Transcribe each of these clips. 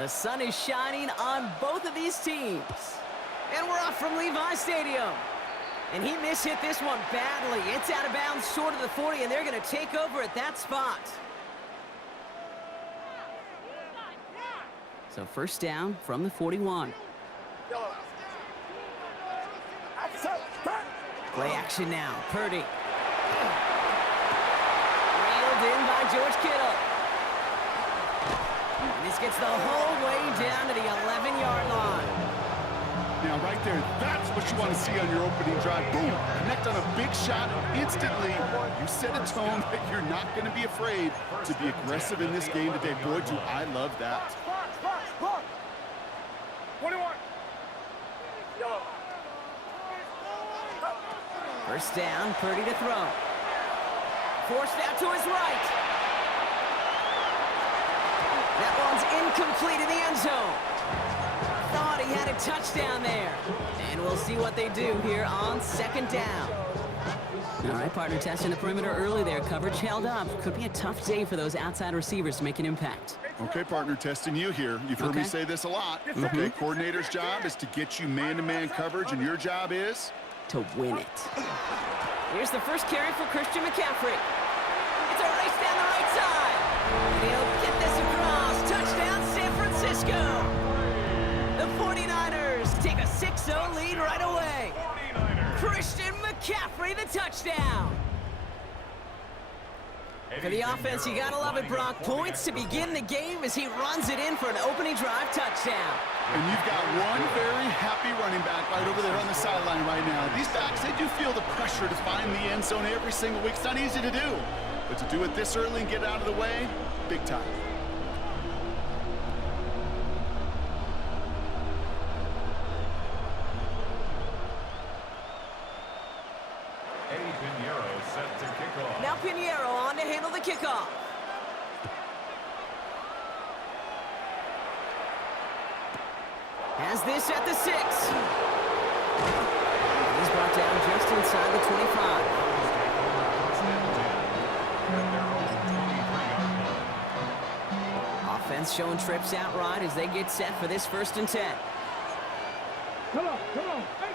The sun is shining on both of these teams. And we're off from Levi Stadium. And he mishit this one badly. It's out of bounds short of the 40, and they're going to take over at that spot. So first down from the 41. Play action now. Purdy. Reeled in by George Kittle. And this gets the whole way down to the 11-yard line. Now, right there, that's what you want to see on your opening drive. Boom! Connect on a big shot instantly. You set a tone that you're not going to be afraid to be aggressive in this game today. Boy, do I love that. 21. First down, Purdy to throw. Forced out to his right. That one's incomplete in the end zone. Thought he had a touchdown there. And we'll see what they do here on second down. All right, partner, testing the perimeter early there. Coverage held up. Could be a tough day for those outside receivers to make an impact. Okay, partner, testing you here. You've heard me say this a lot. Okay, coordinator's job is to get you man-to-man coverage, and your job is? To win it. Here's the first carry for Christian McCaffrey. It's a race down the right side. And he'll get this across. Touchdown, San Francisco. The 49ers take a 6-0 lead right away. Christian McCaffrey, the touchdown. For the offense, you gotta love it, Brock. Points to begin the game as he runs it in for an opening drive touchdown. And you've got one very happy running back right over there on the sideline right now. These backs, they do feel the pressure to find the end zone every single week. It's not easy to do. But to do it this early and get out of the way, big time. Now Pinheiro on to handle the kickoff. Has this at the 6. He's brought down just inside the 25. Offense showing trips out right as they get set for this 1st and 10. Come on.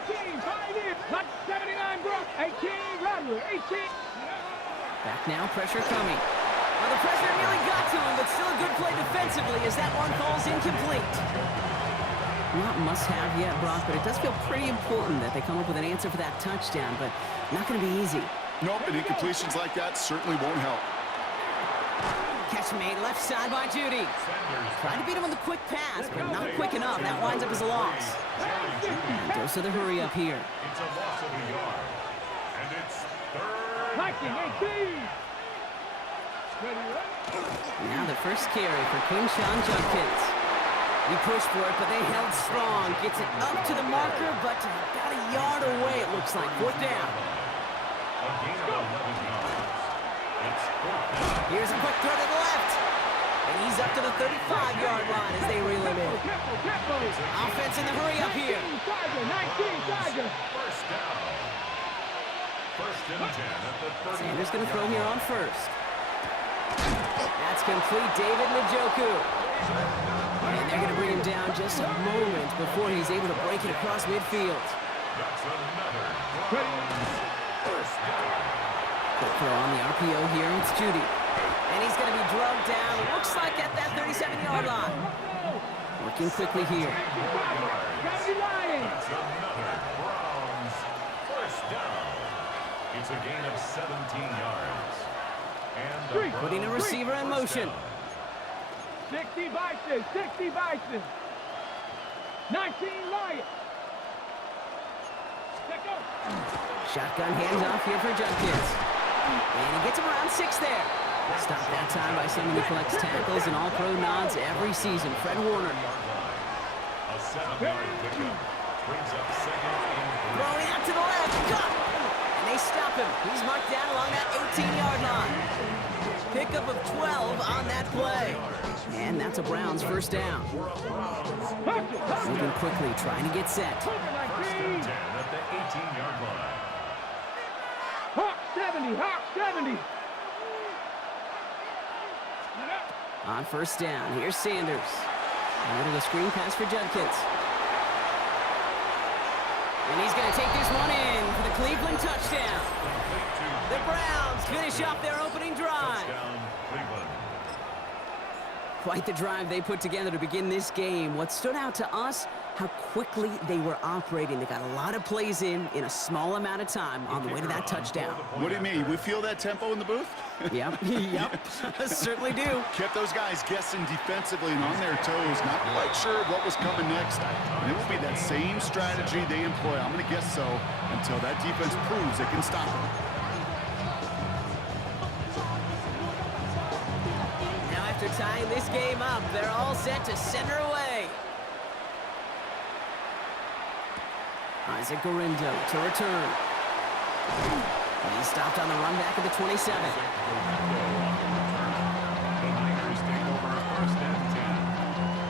18, 5 in. Touch 79, Brock. 18, Rattler. 18. Back now, pressure coming. Well, the pressure nearly got to him, but still a good play defensively as that one falls incomplete. Not must-have yet, Brock, but it does feel pretty important that they come up with an answer for that touchdown, but not going to be easy. Nope, and incompletions like that certainly won't help. Catch made left side by Judy. Tried to beat him with a quick pass, but not quick enough. That winds up as a loss. Dose of the hurry up here. It's a loss of a yard. And it's 3rd down. Now the first carry for Quinshawn Judkins. He pushed for it, but they held strong. Gets it up to the marker, but about a yard away, it looks like. 4th down. A gain of 11 yards. It's 4th down. Here's a quick throw to the left. And he's up to the 35-yard line as they reel him in. Offense in the hurry up here. 19, First down. 1st and 10 at the 30. Sanders going to throw here on 1st. That's complete. David Njoku. And they're going to bring him down just a moment before he's able to break it across midfield. That's another first down. Quick throw on the RPO here. It's Judy. And he's going to be drugged down. Looks like at that 37-yard line. Working quickly here. That's another Browns first down. It's a gain of 17 yards. And putting a receiver in motion. 60 Bison. 19 Lions. Shotgun hands off here for Judkins. And he gets him around 6 there. Stopped that time by someone who collects tackles and all-pro nods every season, Fred Warner. A 7-yard pickup brings up 2nd and 3. Throwing out to the left. Cut! And they stop him. He's marked down along that 18-yard line. Pickup of 12 on that play. And that's a Browns first down. Moving quickly, trying to get set. 1st and 10 at the 18-yard line. Hawk 70. On first down, here's Sanders. A little screen pass for Judkins. And he's going to take this one in for the Cleveland touchdown. The Browns finish off their opening drive. Touchdown, Cleveland. Quite the drive they put together to begin this game. What stood out to us, how quickly they were operating. They got a lot of plays in a small amount of time on the way to that touchdown. What do you mean? We feel that tempo in the booth? Yep, yep, certainly do. Kept those guys guessing defensively and on their toes, not quite sure what was coming next. And it will be that same strategy they employ, I'm going to guess so, until that defense proves they can stop them. Now after tying this game up, they're all set to send her away. Isaac Gorindo to return. He's stopped on the run back at the 27. The Niners take over first and 10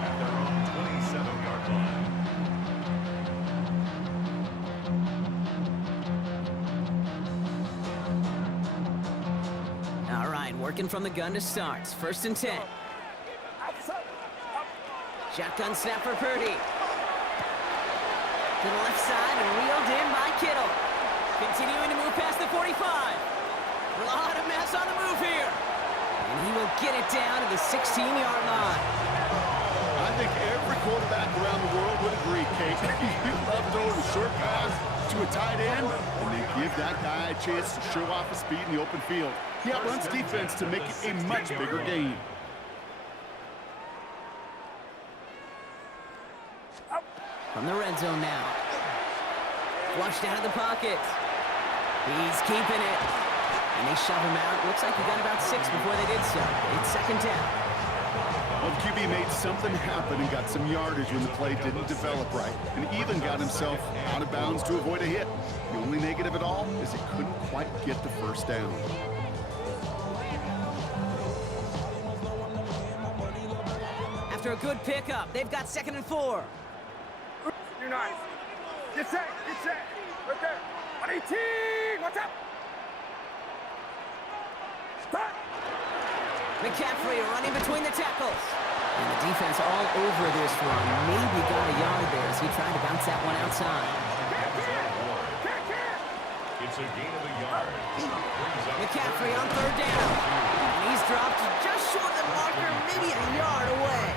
at their own 27-yard line. All right, working from the gun to start. First and 10. Shotgun snap for Purdy. To the left side and reeled in by Kittle. Continuing to move past the 45. A lot of mess on the move here. And he will get it down to the 16-yard line. I think every quarterback around the world would agree, Kate. You love throwing a short pass to a tight end, and then give that guy a chance to show off his speed in the open field. He outruns defense to make it a much bigger game. From the red zone now. Flushed out of the pocket. He's keeping it. And they shove him out. Looks like he got about 6 before they did so. It's second down. Well, QB made something happen and got some yardage when the play didn't develop right, and even got himself out of bounds to avoid a hit. The only negative at all is he couldn't quite get the first down. After a good pickup, they've got 2nd and 4. You're nice. Get set. Get set. Right there. 118. Watch out. Stop. McCaffrey running between the tackles. And the defense all over this one. Maybe got a yard there as he tried to bounce that one outside. It's a gain of a yard. McCaffrey on 3rd down. And he's dropped just short of the marker, maybe a yard away.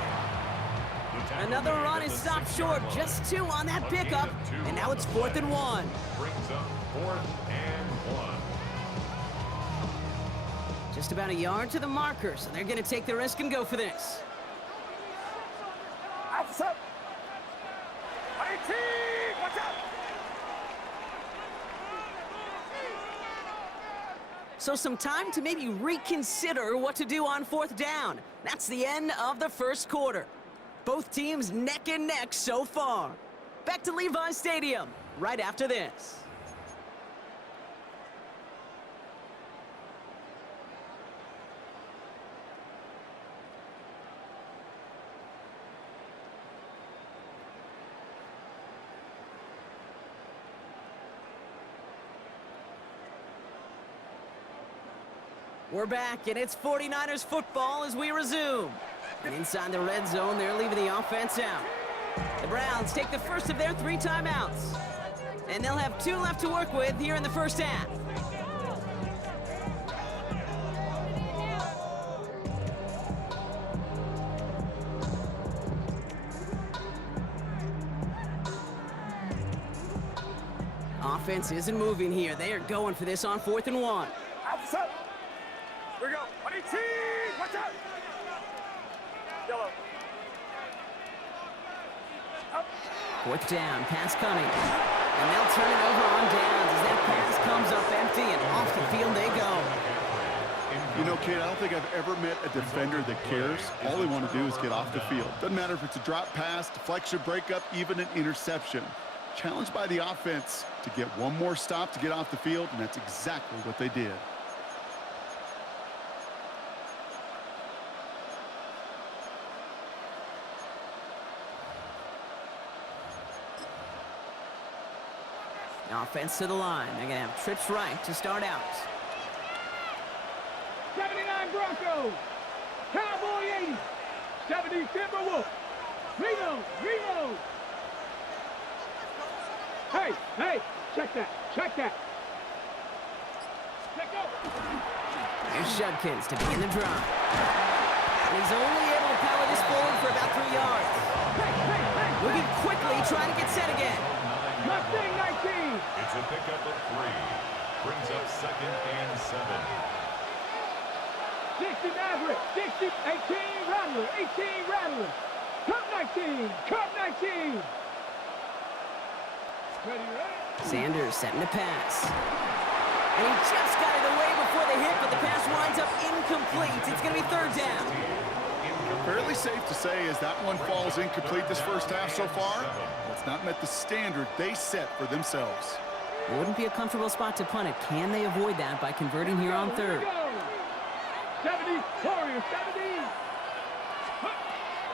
Another run is stopped short, just 2 on that pickup, and now it's 4th and 1. Brings up 4th and 1. Just about a yard to the marker, so they're going to take the risk and go for this. Outside. 118. Watch out. So some time to maybe reconsider what to do on 4th down. That's the end of the first quarter. Both teams neck and neck so far. Back to Levi Stadium right after this. We're back, and it's 49ers football as we resume. And inside the red zone, they're leaving the offense out. The Browns take the first of their 3 timeouts. And they'll have 2 left to work with here in the first half. Offense isn't moving here. They are going for this on 4th and 1. Outside. Here we go. 118. Watch out. Yellow. Up. 4th down, pass coming. And they'll turn it over on downs as that pass comes up empty and off the field they go. You know, Kate, I don't think I've ever met a defender that cares. All they want to do is get off the field. Doesn't matter if it's a drop pass, deflection, breakup, even an interception. Challenged by the offense to get one more stop to get off the field, and that's exactly what they did. Offense to the line. They're going to have trips right to start out. 79 Broncos. Cowboy 80. 70 Timberwolves. Reload! Reload! Hey! Hey! Check that! Check that! Check out! Here's Judkins to begin the drive. And he's only able to power this forward for about 3 yards. Hey! Hey! Hey! Moving quickly, trying to get set again. Mustang 19! It's a pickup of 3. Brings up 2nd and 7. 60 Maverick! 60! 18 Rattler! 18 Rattler! Cup 19! Cup 19! Ready, ready? Sanders setting to pass. And he just got it away before the hit, but the pass winds up incomplete. It's going to be 3rd down. Fairly safe to say as that one falls incomplete this first half so far, it's not met the standard they set for themselves. Wouldn't be a comfortable spot to punt it. Can they avoid that by converting here on 3rd? 70, Warriors, 70.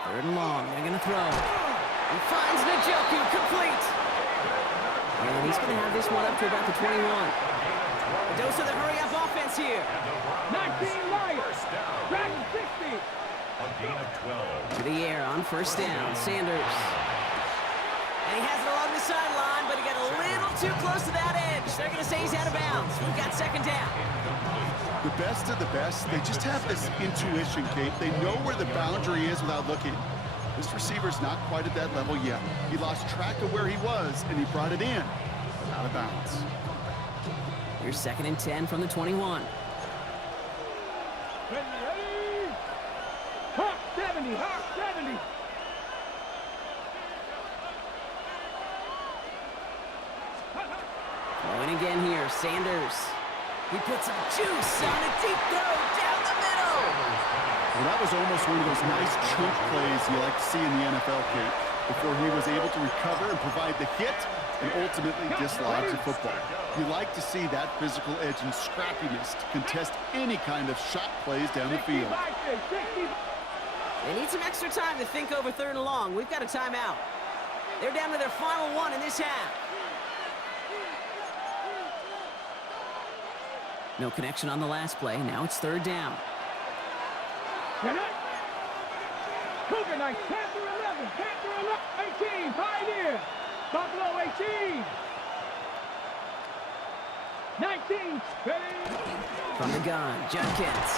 3rd and long, they're going to throw. He finds Njoku, complete. And he's going to have this one up to about the 21. A dose of the hurry-up offense here. 19 Lions, Dragon 60. A gain of 12. To the air on 1st down, Sanders. And he has it along the sideline, but he got a little too close to that edge. They're going to say he's out of bounds. We've got 2nd down. The best of the best, they just have this intuition, Kate. They know where the boundary is without looking. This receiver's not quite at that level yet. He lost track of where he was, and he brought it in, but out of bounds. Here's 2nd and 10 from the 21. Ready, ready. Hawk 70, Hawk 70. Going again here, Sanders. He puts some juice on a deep throw down the middle. Well, that was almost one of those nice chunk plays you like to see in the NFL, Kate, before he was able to recover and provide the hit and ultimately dislodge the football. You like to see that physical edge and scrappiness to contest any kind of shot plays down the field. They need some extra time to think over 3rd and long. We've got a timeout. They're down to their final one in this half. No connection on the last play. Now it's 3rd down. Cougar 9, Panther 11, Panther 18, Pioneer, Buffalo 18, 19, ready. From the gun, Judkins.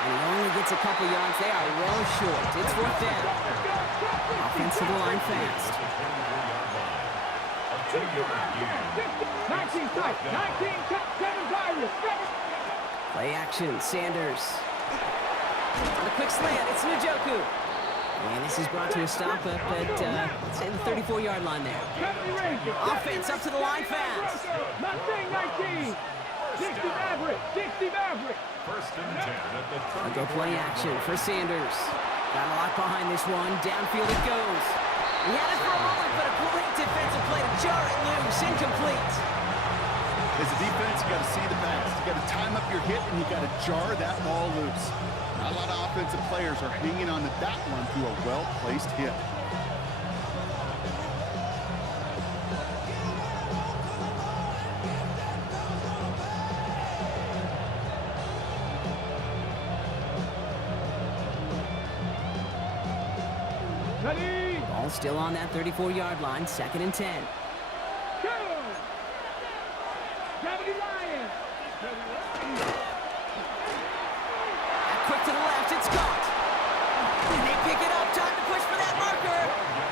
And he only gets a couple yards. They are well short. It's 4th down. Offense to the line fast. 19 tight, 19 tight, 7 Pirates, 7. Play action, Sanders. On the quick slant, it's Njoku. And this is brought to a stop up at, let's say, the 34-yard line there. Offense up to the line fast. Mustang 19, 60 Maverick, 60 Maverick. 1st and 10 at the 30. A go play action for Sanders. Got a lot behind this one. Downfield it goes. He had it for a moment, but a great defensive play to jar it loose. Incomplete. As a defense, you got to see the pass. You got to time up your hit, and you got to jar that ball loose. Not a lot of offensive players are hanging on to that one through a well-placed hit. Ready, Ball still on that 34-yard line. 2nd and 10. go. 70 Lions. Quick to the left, it's caught. And they pick it up, time to push for that marker.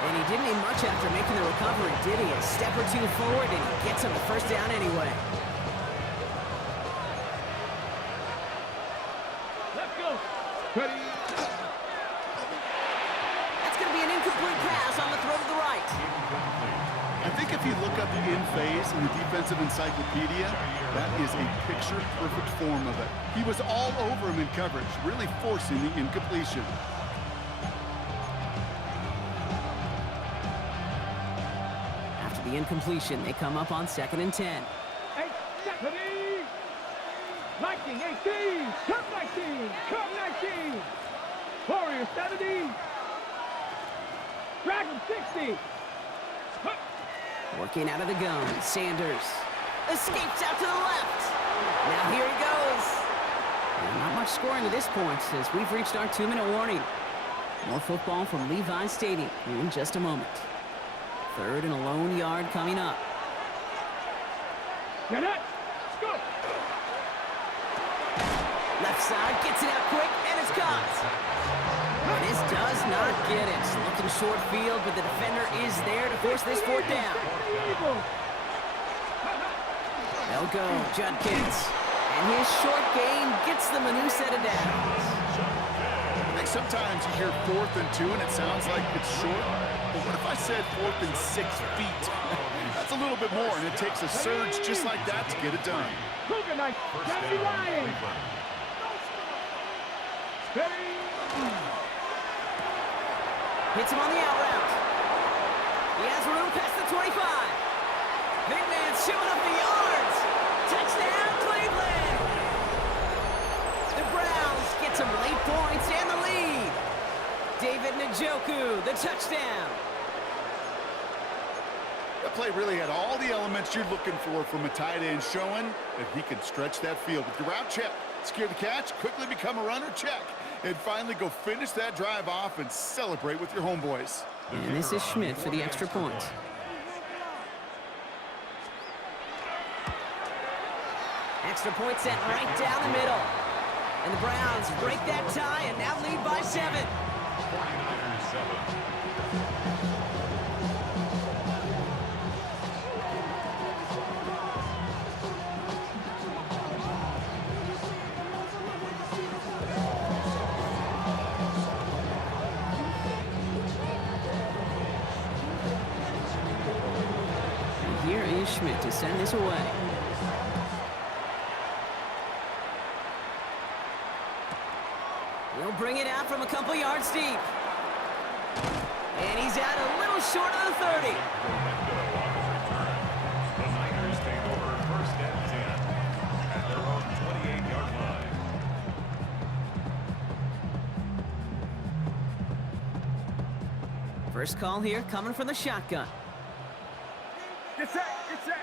And he didn't need much after making the recovery, did he? A step or two forward, and he gets him the 1st down anyway. Let's go. Ready. That's going to be an incomplete pass on the throw to the right. I think if you look up in phase in the defensive encyclopedia, that is a picture-perfect form of it. He was all over him in coverage, really forcing the incompletion. After the incompletion, they come up on 2nd and 10. 8, 70. Lightning 18, Cup 19, Cup 19. Warriors 70. Dragon 60. Working out of the gun, Sanders escapes out to the left. Now here he goes. And not much scoring to this point as we've reached our 2-minute warning. More football from Levi Stadium in just a moment. 3rd and a lone yard coming up. Get it. Let's go. Left side, gets it out quick, and it's caught. This does not get it. Looking short field, but the defender is there to force this 4th down. They'll go, Judkins. And his short gain gets them a new set of downs. I think sometimes you hear 4th and 2 and it sounds like it's short. But what if I said 4th and 6 feet? That's a little bit more, and it takes a surge just like that to get it done. Cougar night. Jackie Ryan. Steady. Hits him on the out route. He has room past the 25. Big man showing up the yards. Touchdown, Cleveland. The Browns get some late points and the lead. David Njoku, the touchdown. That play really had all the elements you're looking for from a tight end, showing that he can stretch that field with the route check, secure the catch, quickly become a runner, check, and finally go finish that drive off and celebrate with your homeboys. And this is Schmidt for the extra point. Extra point set right down the middle. And the Browns break that tie and now lead by 7. 49ers 7. And here is Schmidt to send this away. He'll bring it out from a couple yards deep. And he's out a little short of the 30. The Niners take over 1st and 10 at their own 28-yard line. First call here coming from the shotgun. Get set. Get set.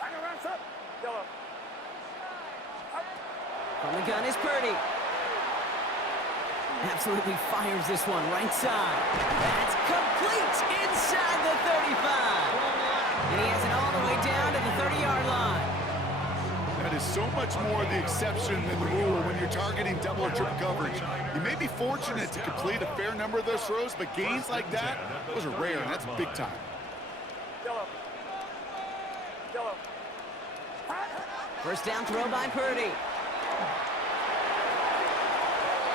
Line around up. Yellow. From the gun is Purdy. Absolutely fires this one right side. That's complete inside the 35. And he has it all the way down to the 30-yard line. That is so much more the exception than the rule when you're targeting double or triple coverage. You may be fortunate to complete a fair number of those throws, but gains like that, those are rare, and that's big time. Yellow. Yellow. First down throw by Purdy.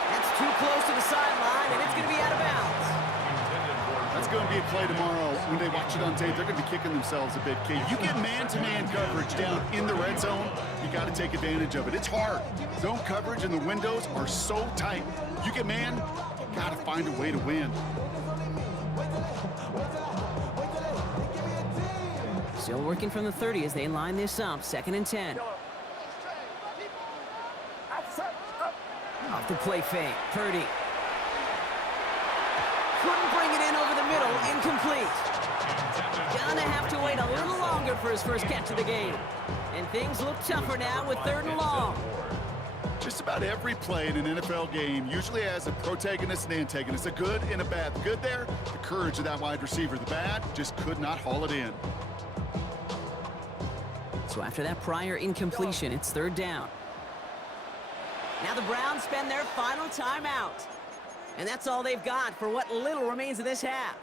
That's too close to the sideline, and it's going to be out of bounds. That's going to be a play tomorrow. When they watch it on tape, they're going to be kicking themselves a bit. Kate, you get man-to-man coverage down in the red zone, you got to take advantage of it. It's hard. Zone coverage and the windows are so tight. You get man, you got to find a way to win. Still working from the 30 as they line this up. 2nd and 10. Off the play fake. Purdy. Couldn't bring it in over the middle. Incomplete. Gonna have to wait a little longer for his first catch of the game. And things look tougher now with 3rd and long. Just about every play in an NFL game usually has a protagonist and antagonist, a good and a bad. The good there, the courage of that wide receiver. The bad, just could not haul it in. So after that prior incompletion, it's 3rd down. Now the Browns spend their final timeout. And that's all they've got for what little remains of this half.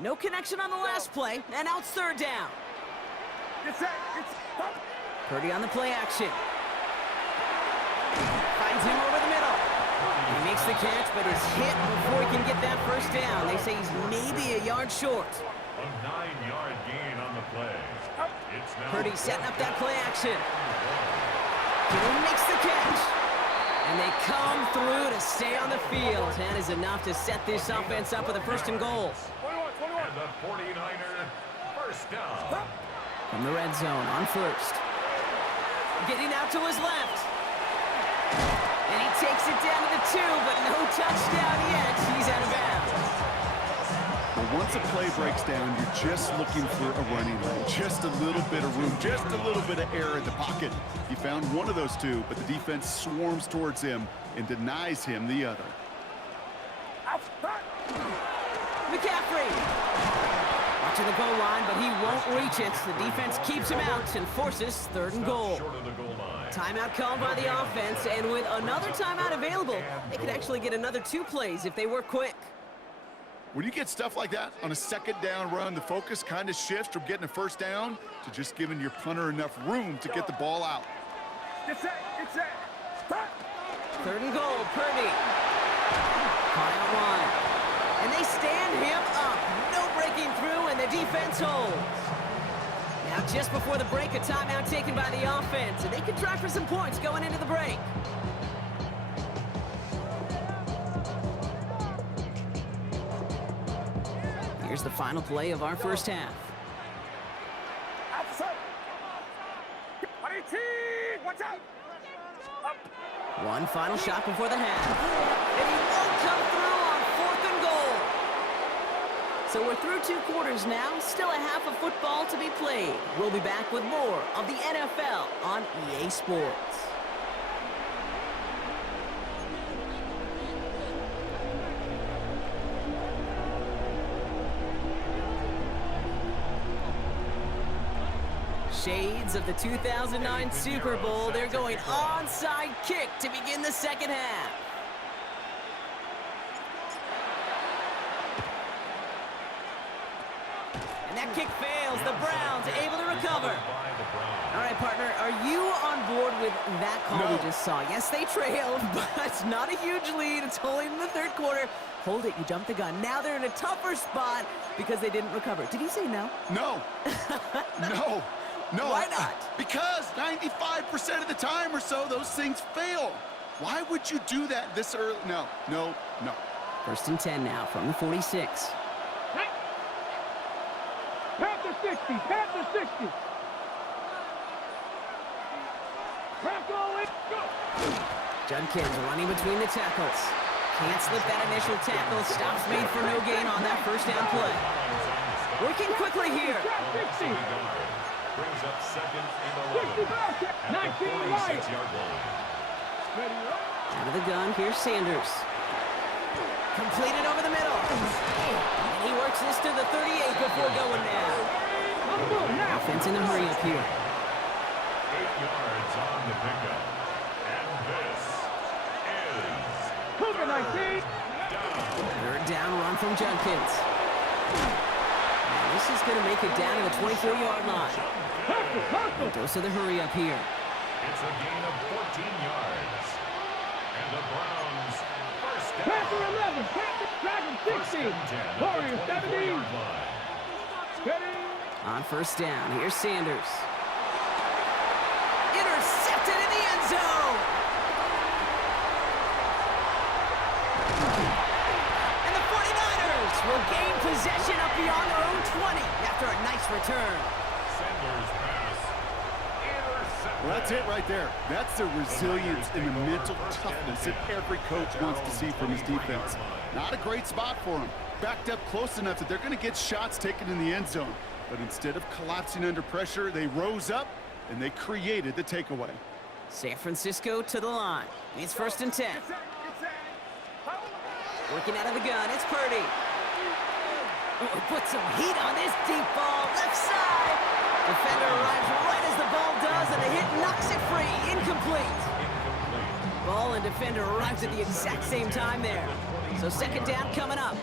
No connection on the last play, and now it's 3rd down. Purdy on the play action. Finds him over the middle. He makes the catch, but is hit before he can get that first down. They say he's maybe a yard short. A 9-yard gain on the play. It's now Purdy setting up that play action. He makes the catch. And they come through to stay on the field. That is enough to set this offense up with a 1st and goal. and the 49er first down. From the red zone on 1st. Getting out to his left. And he takes it down to the 2, but no touchdown yet. He's out of bounds. Well, once a play breaks down, you're just looking for a running lane. Just a little bit of room, just a little bit of air in the pocket. He found one of those two, but the defense swarms towards him and denies him the other. McCaffrey. Watching the goal line, but he won't reach it. The defense keeps him out and forces 3rd and goal. Short of the goal line. Timeout called by the offense, and with another timeout available, they could actually get another 2 plays if they work quick. When you get stuff like that on a 2nd down run, the focus kind of shifts from getting a 1st down to just giving your punter enough room to get the ball out. Get set. 3rd and goal, Purdy. Caught out wide. And they stand him up. No breaking through, and the defense holds. Now, just before the break, a timeout taken by the offense, and they can try for some points going into the break. Here's the final play of our first half. Watch out! One final shot before the half. And he won't come through on 4th and goal. So we're through 2 quarters now. Still a half of football to be played. We'll be back with more of the NFL on EA Sports. Shades of the 2009 Super Bowl. They're going onside kick to begin the 2nd half. And that kick fails. The Browns able to recover. All right, partner, are you on board with that call we just saw? Yes, they trailed, but it's not a huge lead. It's only in the 3rd quarter. Hold it, you jumped the gun. Now they're in a tougher spot because they didn't recover. Did he say no? No. No. Why not? Because 95% of the time or so, those things fail. Why would you do that this early? No. 1st and 10 now from the 46. Pat the 60. Crack all in. Go. Judkins running between the tackles. Can't slip that initial tackle. Stops made for no gain on that 1st down play. Working quickly here. 60. Brings up 2nd and 11. 19 At the right. 46-yard line. Out of the gun, here's Sanders. Completed over the middle. And he works this to the 38 before going down. Offense in a hurry up here. 8 yards on the pickup. And this is Cougar 19. 3rd down run from Judkins. And this is going to make it down to the 24-yard line. Dose of the hurry up here. It's a gain of 14 yards. And the Browns 1st down. Panther 11. Panther Dragon 16. Warriors 17. Steady. On 1st down, here's Sanders. Intercepted in the end zone. And the 49ers will gain possession up beyond their own 20 after a nice return. Sanders pass. Intercepted. Well, that's it right there. That's the resilience and the mental toughness that every coach wants to see from his defense. Not a great spot for him. Backed up close enough that they're going to get shots taken in the end zone. But instead of collapsing under pressure, they rose up and they created the takeaway. San Francisco to the line. It's 1st and 10. Working out of the gun, it's Purdy. Put some heat on this deep ball, left side. Defender arrives right as the ball does, and the hit knocks it free. Incomplete. Ball and defender arrives at the exact same time there. So 2nd down coming up.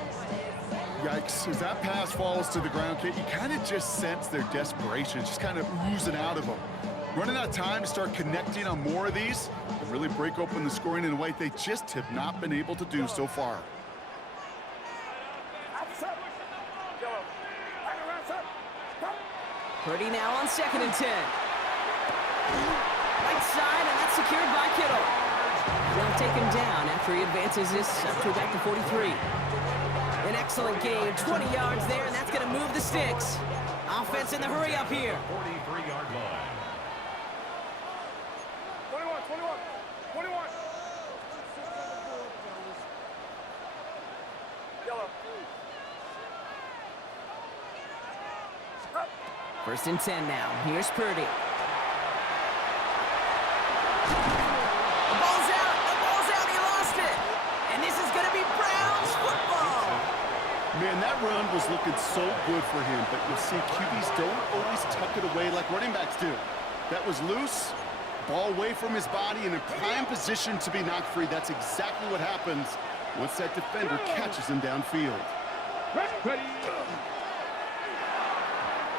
Yikes, as that pass falls to the ground, Kate, you kind of just sense their desperation. It's just kind of oozing out of them. Running out of time to start connecting on more of these and really break open the scoring in a way they just have not been able to do so far. Purdy now on 2nd and 10. Right side, and that's secured by Kittle. They'll take him down after he advances this up to about the 43. An excellent game, 20 yards there, and that's going to move the sticks. Offense in the hurry up here. 43-yard line. 21. First and 10 now. Here's Purdy. The ball's out. The ball's out. He lost it. And this is going to be Browns football. Man, that run was looking so good for him, but you'll see QBs don't always tuck it away like running backs do. That was loose, ball away from his body in a prime position to be knocked free. That's exactly what happens once that defender catches him downfield. Ready.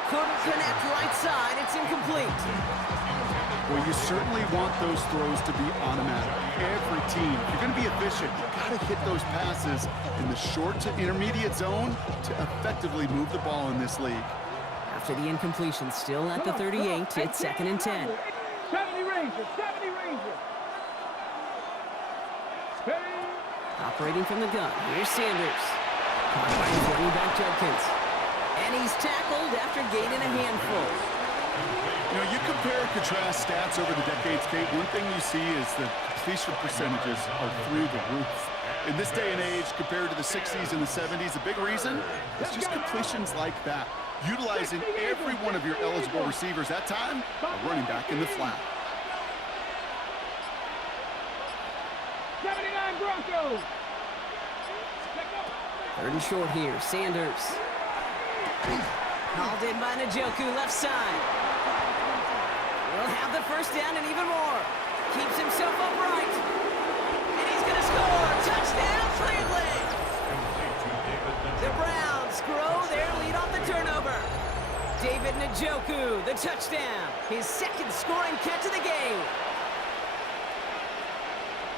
Couldn't connect right side. It's incomplete. Well, you certainly want those throws to be automatic. Every team, if you're going to be efficient, you've got to hit those passes in the short to intermediate zone to effectively move the ball in this league. After the incompletion, still at the 38, it's second and 10. 70 Rangers, 70 Rangers. Ready. Operating from the gun, here's Sanders. Combines running back Judkins. And he's tackled after gaining a handful. You know, you compare and contrast stats over the decades, Kate. One thing you see is that completion percentages are through the roof. In this day and age, compared to the 60s and the 70s, a big reason is just completions like that. Utilizing every one of your eligible receivers. That time, a running back in the flat. 79 Broncos. Third and short here, Sanders. Hauled in by Njoku, left side. Will have the first down and even more. Keeps himself upright. And he's going to score. Touchdown, Cleveland. The Browns grow their lead off the turnover. David Njoku, the touchdown. His second scoring catch of the game.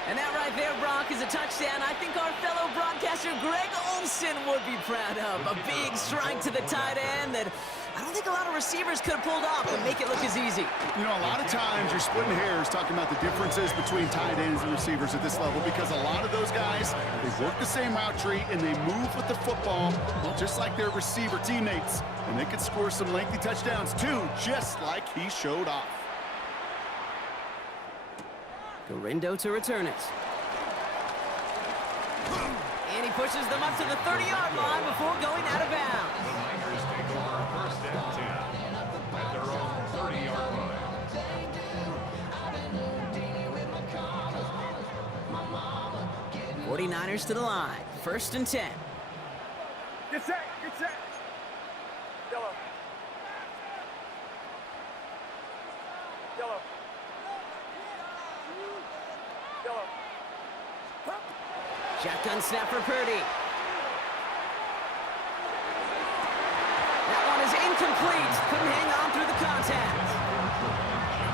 And that right there, Brock, is a touchdown I think our fellow broadcaster Greg Olsen would be proud of. A big strike to the tight end that I don't think a lot of receivers could have pulled off and make it look as easy. You know, a lot of times you're splitting hairs talking about the differences between tight ends and receivers at this level because a lot of those guys, they work the same route tree and they move with the football, well, just like their receiver teammates. And they can score some lengthy touchdowns too, just like he showed off. Gorindo to return it. And he pushes them up to the 30-yard line before going out of bounds. The Niners take over first and 10 at their own 30-yard line. 49ers to the line. First and 10. Get set, get set. Yellow. Yellow. Yellow. Shotgun snap for Purdy. That one is incomplete. Couldn't hang on through the contact.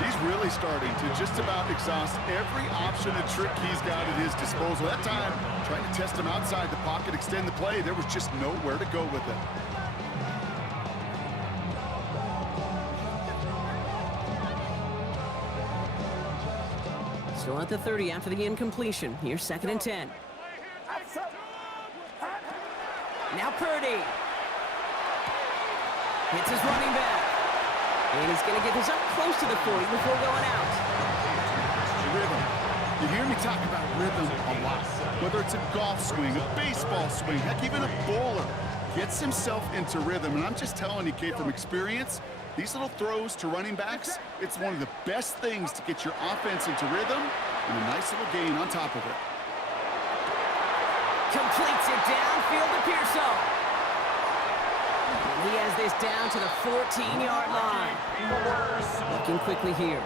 He's really starting to just about exhaust every option and trick he's got at his disposal. That time, trying to test him outside the pocket, extend the play, there was just nowhere to go with it. Still at the 30 after the incompletion. Here's second and 10. Now Purdy. Hits his running back. And he's going to get this up close to the 40 before going out. Rhythm. You hear me talk about rhythm a lot. Whether it's a golf swing, a baseball swing, heck, even a bowler gets himself into rhythm. And I'm just telling you, Kate, from experience, these little throws to running backs, it's one of the best things to get your offense into rhythm and a nice little gain on top of it. Completes it downfield to Pearsall. He has this down to the 14-yard line. Looking quickly here. A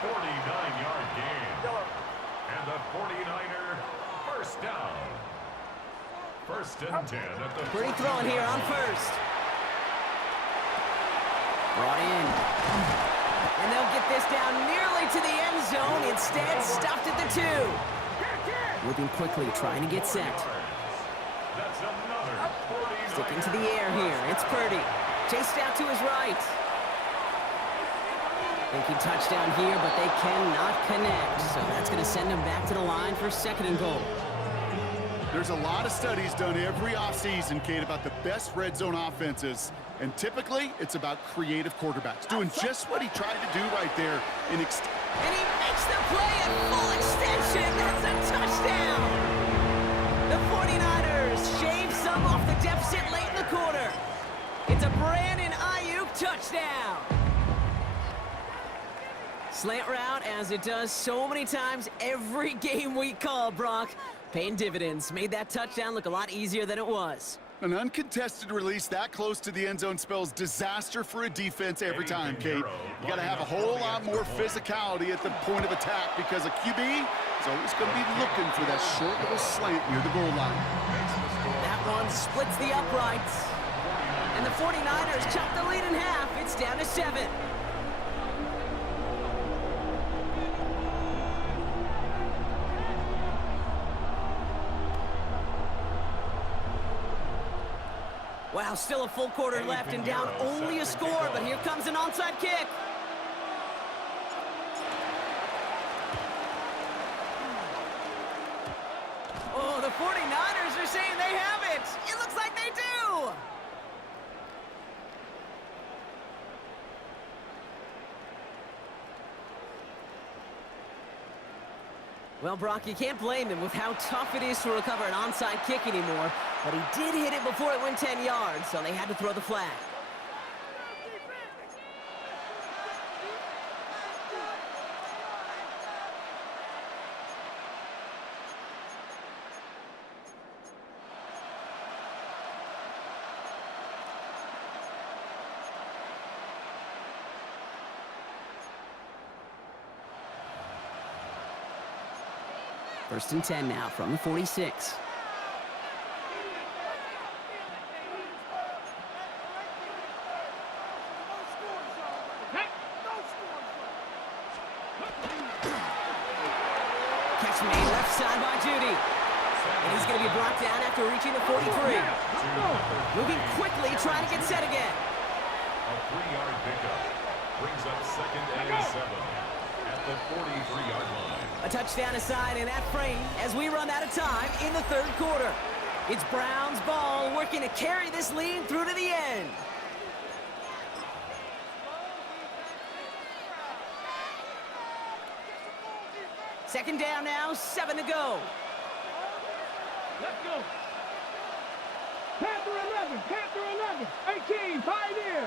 49-yard gain. And the 49er first down. First and 10 at the Pretty throwing here on first. Brought in. And they'll get this down nearly to the end zone. Instead, stopped at the 2. Moving quickly, trying to get set. That's another 49er. Sticking to the air here. It's Purdy. Chased out to his right. Thinking touchdown here, but they cannot connect. So that's going to send them back to the line for second and goal. There's a lot of studies done every offseason, Kate, about the best red zone offenses. And typically, it's about creative quarterbacks doing just what he tried to do right there. And he makes the play at full extension. That's a touchdown. The 49ers touchdown! Slant route, as it does so many times every game we call, Brock. Paying dividends. Made that touchdown look a lot easier than it was. An uncontested release that close to the end zone spells disaster for a defense every time, Kate. You got to have a whole lot more physicality at the point of attack because a QB is always going to be looking for that short little slant near the goal line. That one splits the uprights. And the 49ers chop the lead in half. It's down to 7. Wow, still a full quarter left and down only a score, but here comes an onside kick. Oh, the 49ers are saying they have it. It looks like they do. Well, Brock, you can't blame him with how tough it is to recover an onside kick anymore, but he did hit it before it went 10 yards, so they had to throw the flag. First and 10 now from the 46. Catch made left side by Judy. And he's going to be brought down after reaching the 43. Moving quickly, trying to get set again. A 3-yard pickup brings up 2nd and 7 at the 43-yard line. A touchdown aside in that frame as we run out of time in the third quarter. It's Brown's ball working to carry this lead through to the end. Second down now, 7 to go. Let's go. Panther 11, Panther 11, 18, Pioneer.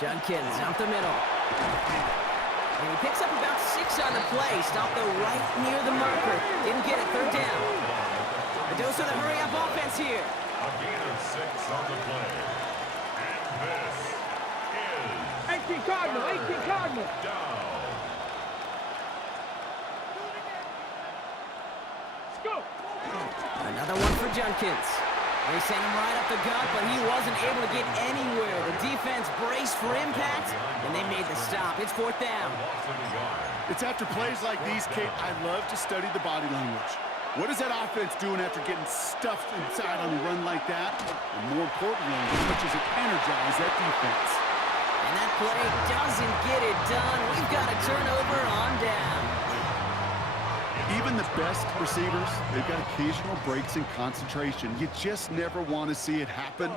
Judkins out the middle. And he picks up about 6 on the play. Stopped though right near the marker. Didn't get it. Third down. A dose of the hurry-up offense here. A gain of 6 on the play. And this is 18 Cardinal, 18 Cardinal. down. Let's go. Another one for Judkins. They sent him right up the gut, but he wasn't able to get anywhere. The defense braced for impact, and they made the stop. It's 4th down. It's after plays like these, Kate, I love to study the body language. What is that offense doing after getting stuffed inside on a run like that? And more importantly, how much does it energize that defense? And that play doesn't get it done. We've got a turnover on down. Even the best receivers, they've got occasional breaks in concentration. You just never want to see it happen.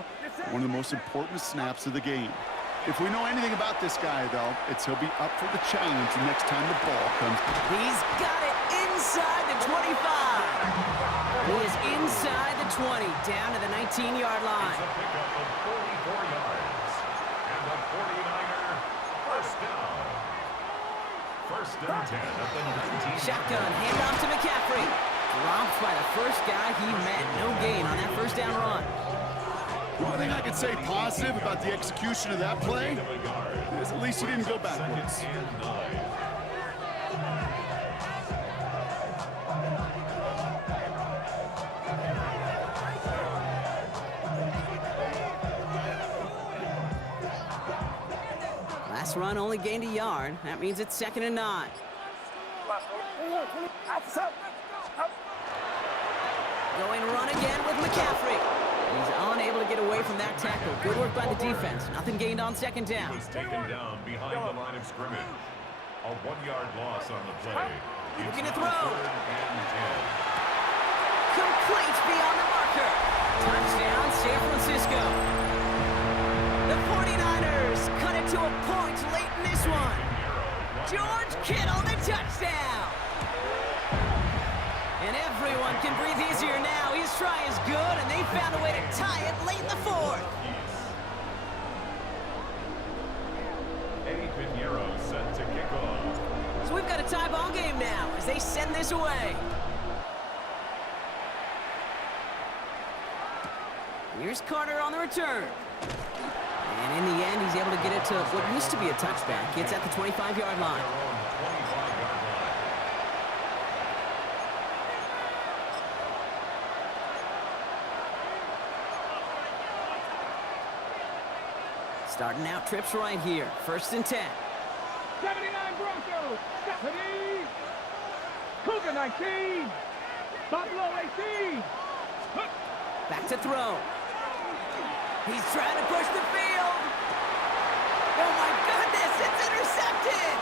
One of the most important snaps of the game. If we know anything about this guy, though, it's he'll be up for the challenge the next time the ball comes. He's got it inside the 25. He is inside the 20, down to the 19-yard line. It's a pickup of 44 yards. And the 49er first down. First and 10 at the 19. Shotgun, handoff to McCaffrey. Dropped by the first guy he met. No gain on that first down run. One thing I could say positive about the execution of that play is at least he didn't go backwards. Second and 9. Last run only gained a yard. That means it's 2nd and 9. Going run again with McCaffrey. He's unable to get away from that tackle. Good work by the defense. Nothing gained on 2nd down. Was taken down behind the line of scrimmage. A 1-yard loss on the play. Looking to throw. 3rd and 10. Complete beyond the marker. Touchdown, San Francisco. The 49ers cut it to a point late in this one. George Kittle, the touchdown. And everyone can breathe easier now. His try is good, and they found a way to tie it late in the fourth. Eddie Pinheiro set to kick off. So we've got a tie ball game now as they send this away. Here's Carter on the return. And in the end, he's able to get it to what used to be a touchback. It's at the 25-yard line. Starting out trips right here. 1st and 10. 79 Broncos. Stephanie. Cougar 19. Buffalo 18. Back to throw. He's trying to push the field. Oh my goodness, it's intercepted.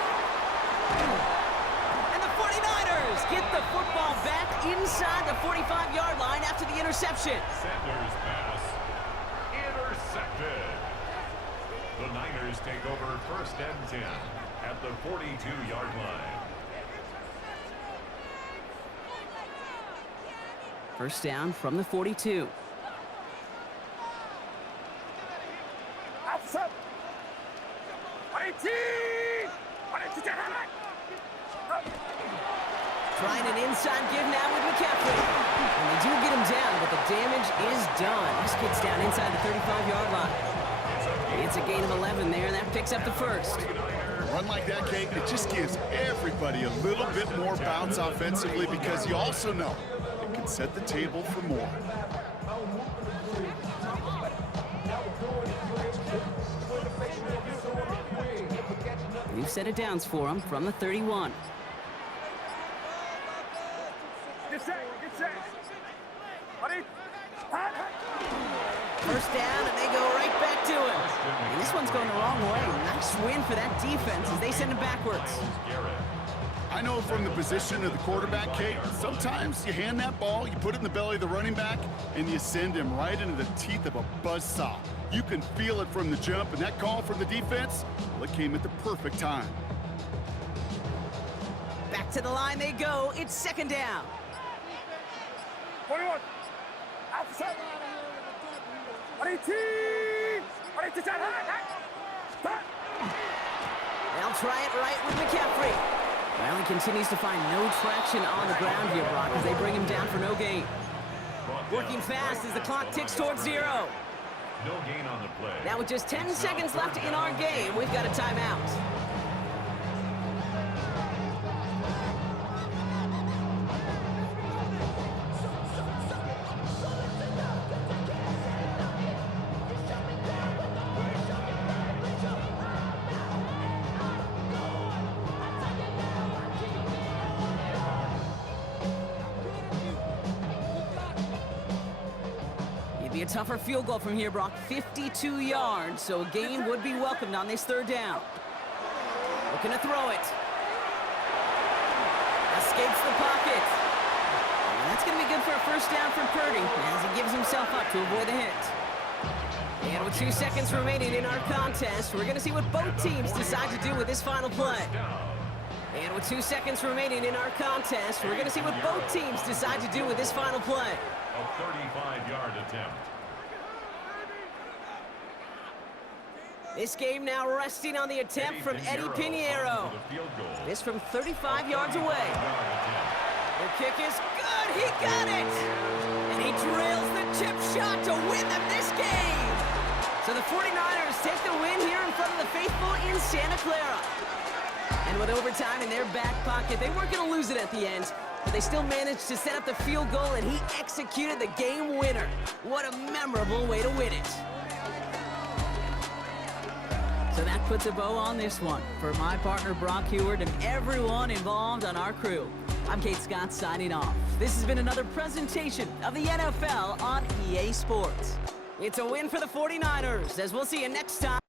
And the 49ers get the football back inside the 45-yard line after the interception. Sanders' pass intercepted. The Niners take over 1st and 10 at the 42-yard line. 1st down from the 42. Trying an inside give now with McCaffrey. And they do get him down, but the damage is done. This gets down inside the 35-yard line. It's a gain of 11 there, and that picks up the 1st. A run like that, Kate, it just gives everybody a little bit more bounce offensively because you also know it can set the table for more. New set of downs for him from the 31. Get set. 1st down, and they go right back to him. And this one's going the wrong way. Nice win for that defense as they send him backwards. I know from the position of the quarterback, Kate, sometimes you hand that ball, you put it in the belly of the running back, and you send him right into the teeth of a buzzsaw. You can feel it from the jump, and that call from the defense, well, it came at the perfect time. Back to the line they go. It's 2nd down. 41. Outside. 18. They'll try it right with McCaffrey. Well, he continues to find no traction on the ground here, Brock, as they bring him down for no gain. Working fast as the clock ticks towards 0. No gain on the play. Now with just 10 seconds left in our game, we've got a timeout. Be a tougher field goal from here, Brock. 52 yards, so a gain would be welcomed on this 3rd down. Looking to throw it. Escapes the pocket. And that's going to be good for a 1st down from Purdy as he gives himself up to avoid the hit. And with 2 seconds remaining in our contest, we're going to see what both teams decide to do with this final play. And with 2 seconds remaining in our contest, we're going to see what both teams decide to do with this final play. A 35-yard attempt. This game now resting on the attempt from Eddie Pinheiro. This from 35 yards away. The kick is good. He got it. And he drills the chip shot to win them this game. So the 49ers take the win here in front of the faithful in Santa Clara. And with overtime in their back pocket, they weren't going to lose it at the end. But they still managed to set up the field goal, and he executed the game winner. What a memorable way to win it. So that puts a bow on this one. For my partner, Brock Heward, and everyone involved on our crew, I'm Kate Scott signing off. This has been another presentation of the NFL on EA Sports. It's a win for the 49ers, as we'll see you next time.